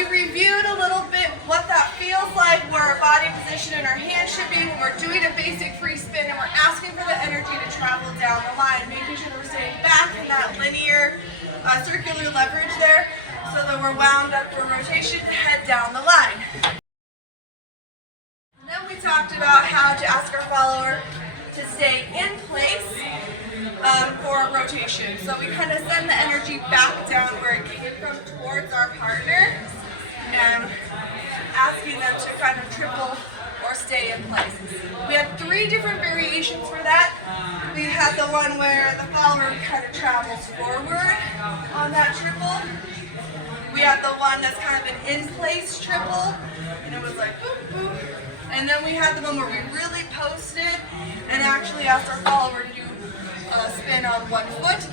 we reviewed a little bit what that feels like, where our body position and our hands should be when we're doing a basic free spin, and we're asking for the energy to travel down the line, making sure that we're staying back in that linear circular leverage there so that we're wound up for rotation to head down the line. And then we talked about how to ask our follower to stay in place for rotation. So we kind of send the energy back down where it came from towards our partner and asking them to kind of triple or stay in place. We had 3 different variations for that. We had the one where the follower kind of travels forward on that triple. We had the one that's kind of an in-place triple, and it was like boop, boop. And then we had the one where we really posted and actually asked our follower to do a spin on 1 foot,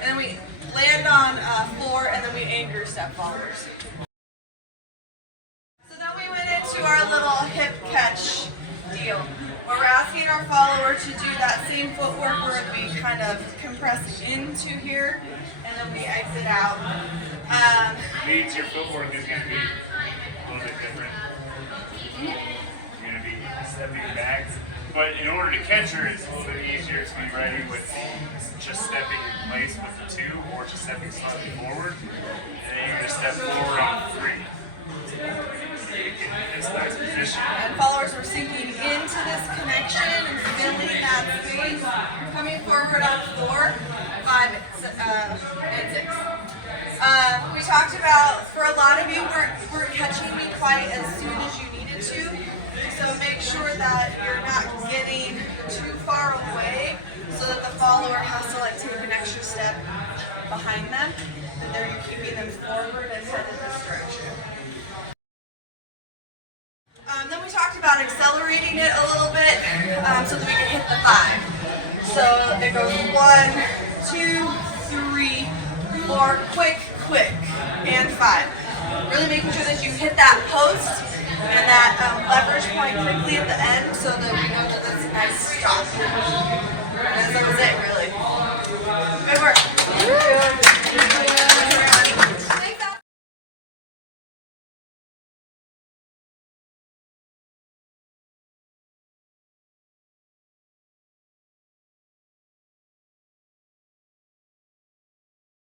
and then we land on floor, and then we anchor step followers. So then we went into our little hip catch deal, where we're asking our follower to do that same footwork where we kind of compress into here, and then we exit out. Means your footwork is going to be a little bit different. You're going to be stepping back. But in order to catch her, it's a little bit easier to be ready with just stepping in place with the 2, or just stepping slightly forward. And then you're going to step forward on 3. So you get in this nice position. And followers were sinking into this connection and filling that space, coming forward on 4, 5, and 6. We talked about, for a lot of you, weren't catching me quite as soon as you needed to. So make sure that you're not getting too far away so that the follower has to like take an extra step behind them. And there you're keeping them forward and headed this direction. Then we talked about accelerating it a little bit so that we can hit the 5. So it goes 1, 2, 3, 4, quick, quick, and 5. Really making sure that you hit that post and that leverage point quickly at the end so that we know that that's a nice stop. And that was it, really. Good work.